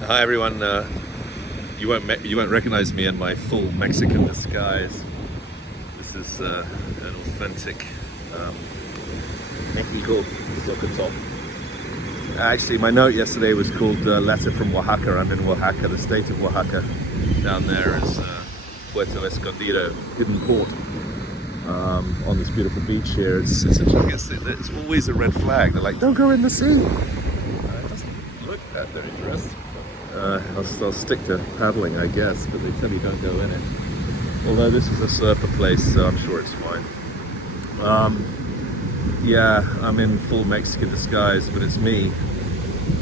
Hi everyone. You won't recognize me in my full Mexican disguise. This is an authentic um, Mexico soccer top. Actually, my note yesterday was called "Letter from Oaxaca." I'm in Oaxaca, the state of Oaxaca. Down there is Puerto Escondido, hidden port. On this beautiful beach here, it's always a red flag. They're like, "Don't go in the sea." It doesn't look that very interesting. I'll stick to paddling, I guess, but they tell you don't go in it. Although this is a surfer place, so I'm sure it's fine. Yeah, I'm in full Mexican disguise, but it's me.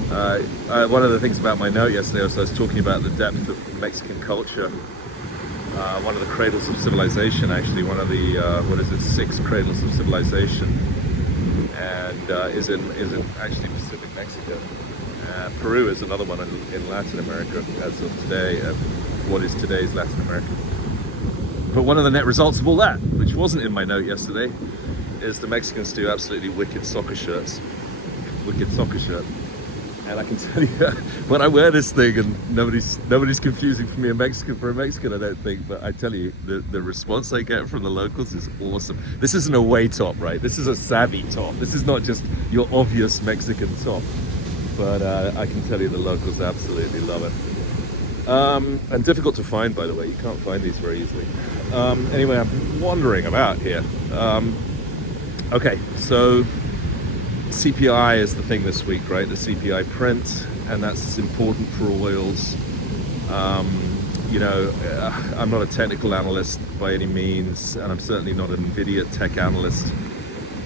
One of the things about my note yesterday was I was talking about the depth of Mexican culture. One of the cradles of civilization, actually, one of the, 6 cradles of civilization, and is in actually Pacific Mexico. Peru is another one in Latin America as of today, what is today's Latin America. But one of the net results of all that, which wasn't in my note yesterday, is the Mexicans do absolutely wicked soccer shirts. Wicked soccer shirt. And I can tell you, when I wear this thing, and nobody's confusing for me a Mexican for a Mexican, I don't think, but I tell you, the response I get from the locals is awesome. This isn't a way top, right? This is a savvy top. This is not just your obvious Mexican top. But I can tell you the locals absolutely love it. And difficult to find, by the way. You can't find these very easily. Anyway, I'm wandering about here. Okay, so CPI is the thing this week, right? The CPI print, and that's important for oils. I'm not a technical analyst by any means, and I'm certainly not an NVIDIA tech analyst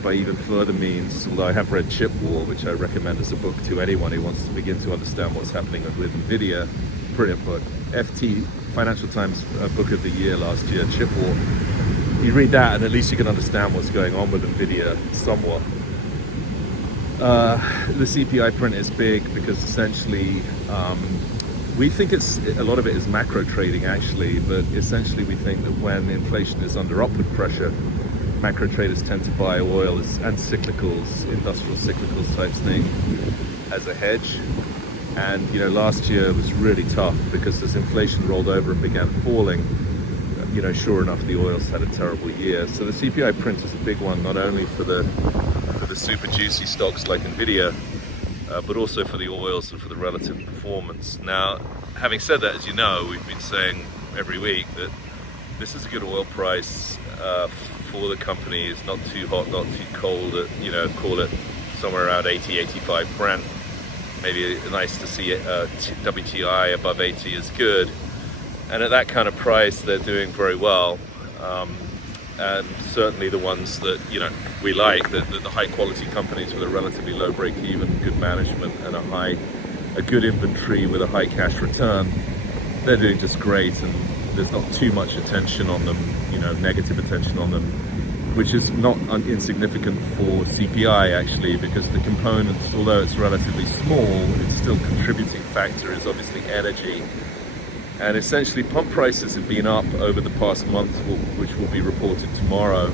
by even further means, although I have read Chip War, which I recommend as a book to anyone who wants to begin to understand what's happening with NVIDIA. Brilliant book. FT, Financial Times Book of the Year last year, Chip War. You read that and at least you can understand what's going on with NVIDIA somewhat. The CPI print is big because essentially we think a lot of it is macro trading actually, but essentially we think that when inflation is under upward pressure, macro traders tend to buy oil and cyclicals, industrial cyclicals type thing, as a hedge. And last year was really tough because as inflation rolled over and began falling, sure enough, the oils had a terrible year. So the CPI print is a big one, not only for the super juicy stocks like NVIDIA, but also for the oils and for the relative performance. Now, having said that, as you know, we've been saying every week that this is a good oil price for the company. It's not too hot, not too cold. Call it somewhere around 80, 85 Brent. Maybe nice to see WTI above 80 is good. And at that kind of price, they're doing very well. And certainly the ones that we like, the high quality companies with a relatively low break even, good management, and a good inventory with a high cash return, they're doing just great. And there's not too much attention on them, negative attention on them, which is not insignificant for CPI actually, because the components, although it's relatively small, it's still a contributing factor is obviously energy. And essentially pump prices have been up over the past month, which will be reported tomorrow,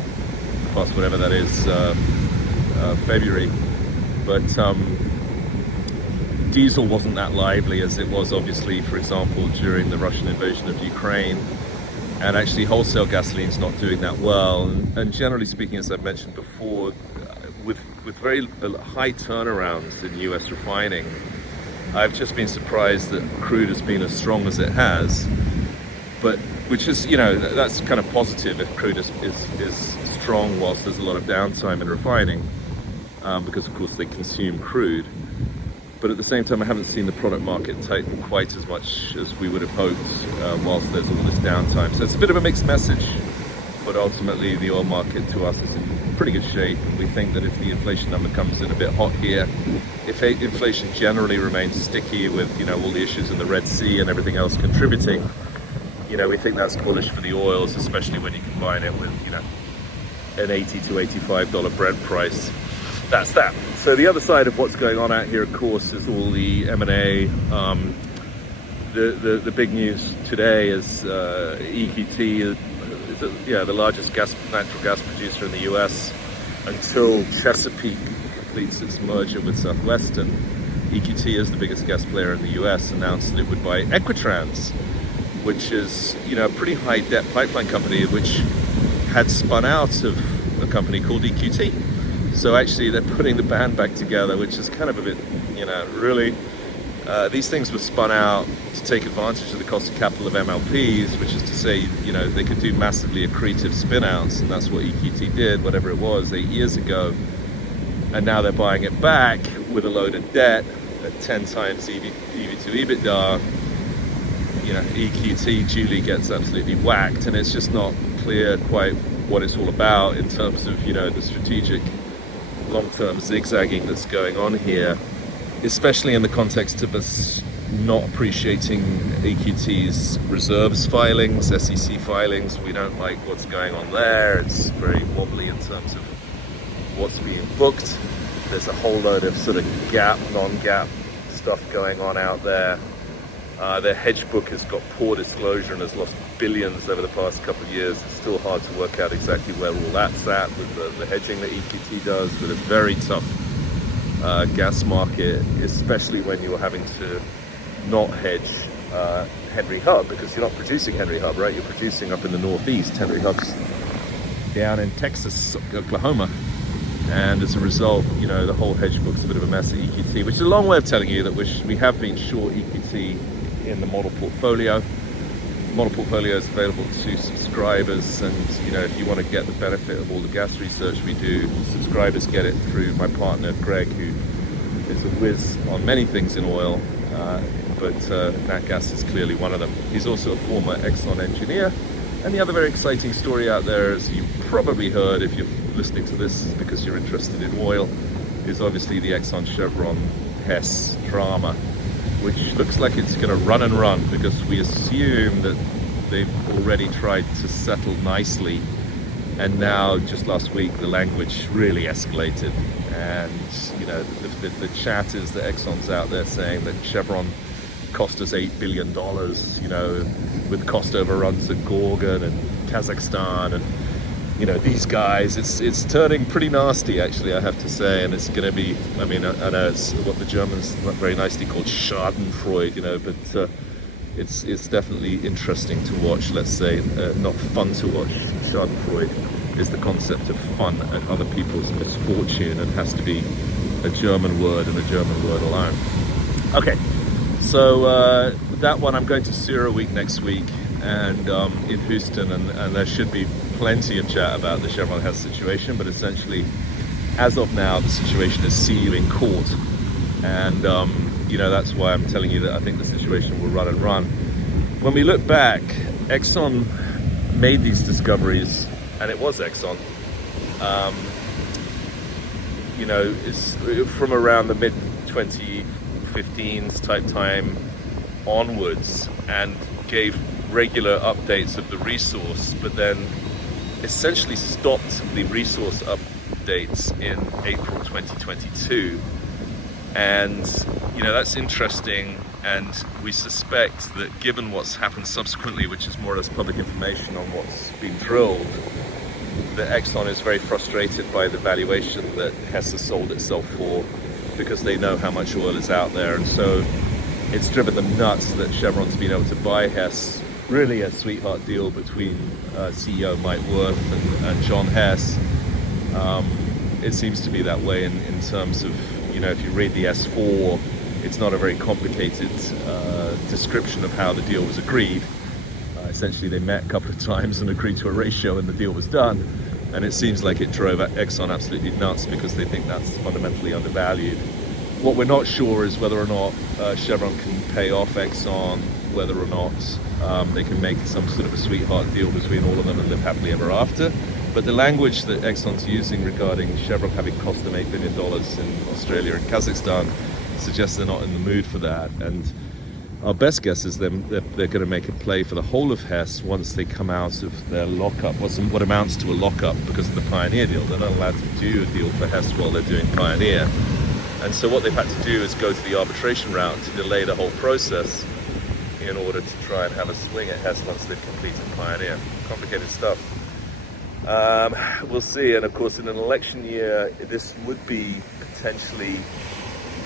past whatever that is, February. But diesel wasn't that lively as it was obviously, for example, during the Russian invasion of Ukraine. And actually wholesale gasoline's not doing that well. And generally speaking, as I've mentioned before, with very high turnarounds in US refining, I've just been surprised that crude has been as strong as it has. But which is, that's kind of positive if crude is strong whilst there's a lot of downtime in refining, because of course they consume crude. But at the same time, I haven't seen the product market tighten quite as much as we would have hoped whilst there's all this downtime. So it's a bit of a mixed message, but ultimately the oil market to us is in pretty good shape. And we think that if the inflation number comes in a bit hot here, if inflation generally remains sticky with all the issues in the Red Sea and everything else contributing, we think that's bullish for the oils, especially when you combine it with an $80 to $85 Brent price. That's that. So the other side of what's going on out here, of course, is all the M&A. The big news today is EQT, the largest natural gas producer in the US, until Chesapeake completes its merger with Southwestern. EQT, as the biggest gas player in the US, announced that it would buy Equitrans, which is, a pretty high debt pipeline company which had spun out of a company called EQT. So actually they're putting the band back together, which is kind of a bit, really, these things were spun out to take advantage of the cost of capital of MLPs, which is to say, they could do massively accretive spin-outs, and that's what EQT did, whatever it was, 8 years ago. And now they're buying it back with a load of debt at 10 times EV to EBITDA. EQT duly gets absolutely whacked, and it's just not clear quite what it's all about in terms of, the strategic long-term zigzagging that's going on here, especially in the context of us not appreciating EQT's reserves filings, SEC filings. We don't like what's going on there. It's very wobbly in terms of what's being booked. There's a whole load of sort of GAAP, non-GAAP stuff going on out there. Their hedge book has got poor disclosure and has lost billions over the past couple of years. It's still hard to work out exactly where all that's at with the hedging that EQT does, with a very tough gas market, especially when you're having to not hedge Henry Hub, because you're not producing Henry Hub, right? You're producing up in the Northeast. Henry Hub's down in Texas, Oklahoma. And as a result, the whole hedge book's a bit of a mess at EQT, which is a long way of telling you that we have been short EQT in the model portfolio. Model portfolio is available to subscribers, and if you want to get the benefit of all the gas research we do, subscribers get it through my partner Greg, who is a whiz on many things in oil, but nat gas is clearly one of them. He's also a former Exxon engineer. And the other very exciting story out there, as you probably heard if you're listening to this because you're interested in oil, is obviously the Exxon Chevron Hess drama, which looks like it's going to run and run, because we assume that they've already tried to settle nicely, and now just last week the language really escalated, and the chat is that Exxon's out there saying that Chevron cost us $8 billion, with cost overruns at Gorgon and Kazakhstan, and these guys, it's turning pretty nasty, actually, I have to say. And it's going to be, I know it's what the Germans very nicely called Schadenfreude, but it's definitely interesting to watch, let's say, not fun to watch. Schadenfreude is the concept of fun at other people's misfortune, and has to be a German word and a German word alone. Okay, so that one, I'm going to CERAWeek next week, and in Houston, and there should be plenty of chat about the Chevron Hess situation, but essentially, as of now, the situation is see you in court, and that's why I'm telling you that I think the situation will run and run. When we look back, Exxon made these discoveries, and it was Exxon. It's from around the mid-2015s type time onwards, and gave regular updates of the resource, but then essentially stopped the resource updates in April 2022. And that's interesting, and we suspect that given what's happened subsequently, which is more or less public information on what's been drilled, that Exxon is very frustrated by the valuation that Hess has sold itself for, because they know how much oil is out there, and so it's driven them nuts that Chevron's been able to buy Hess. Really a sweetheart deal between CEO Mike Wirth and John Hess. It seems to be that way in terms of, if you read the S4, it's not a very complicated description of how the deal was agreed. Essentially, they met a couple of times and agreed to a ratio, and the deal was done. And it seems like it drove Exxon absolutely nuts, because they think that's fundamentally undervalued. What we're not sure is whether or not Chevron can pay off Exxon, whether or not they can make some sort of a sweetheart deal between all of them and live happily ever after. But the language that Exxon's using regarding Chevron having cost them $8 billion in Australia and Kazakhstan suggests they're not in the mood for that. And our best guess is they're going to make a play for the whole of Hess once they come out of their lockup, what amounts to a lockup because of the Pioneer deal. They're not allowed to do a deal for Hess while they're doing Pioneer. And so what they've had to do is go to the arbitration route to delay the whole process in order to try and have a swing at Hess once they've completed Pioneer. Complicated stuff. We'll see. And of course, in an election year, this would be potentially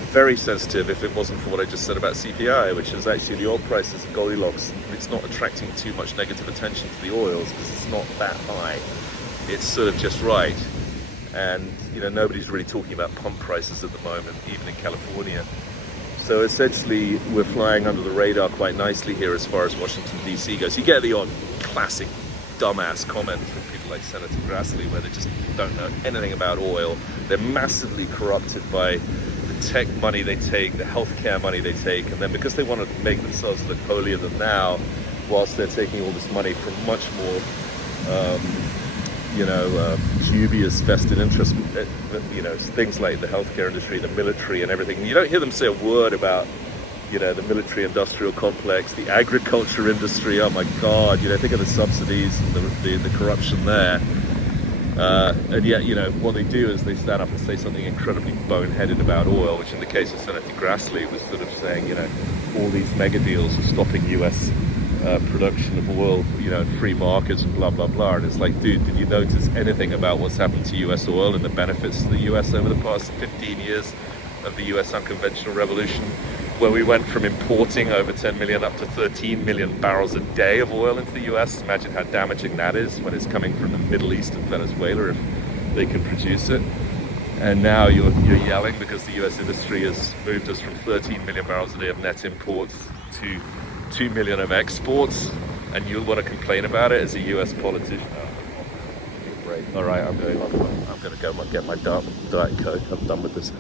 very sensitive if it wasn't for what I just said about CPI, which is actually the oil prices of Goldilocks. It's not attracting too much negative attention to the oils because it's not that high. It's sort of just right. And nobody's really talking about pump prices at the moment, even in California. So essentially, we're flying under the radar quite nicely here as far as Washington, D.C. goes. You get the odd classic dumbass comment from people like Senator Grassley, where they just don't know anything about oil. They're massively corrupted by the tech money they take, the healthcare money they take, and then because they want to make themselves look holier than thou, whilst they're taking all this money from much more dubious vested interest, things like the healthcare industry, the military and everything. You don't hear them say a word about, the military industrial complex, the agriculture industry. Oh my God, think of the subsidies and the corruption there. And yet, what they do is they stand up and say something incredibly boneheaded about oil, which in the case of Senator Grassley was sort of saying, all these mega deals are stopping US production of oil, free markets and blah, blah, blah. And it's like, dude, did you notice anything about what's happened to US oil and the benefits to the US over the past 15 years of the US unconventional revolution, where we went from importing over 10 million up to 13 million barrels a day of oil into the US? Imagine how damaging that is when it's coming from the Middle East and Venezuela, if they can produce it. And now you're yelling because the US industry has moved us from 13 million barrels a day of net imports to 2 million of exports, and you'll want to complain about it as a US politician. All right, I'm going to go get my Diet Coke. I'm done with this.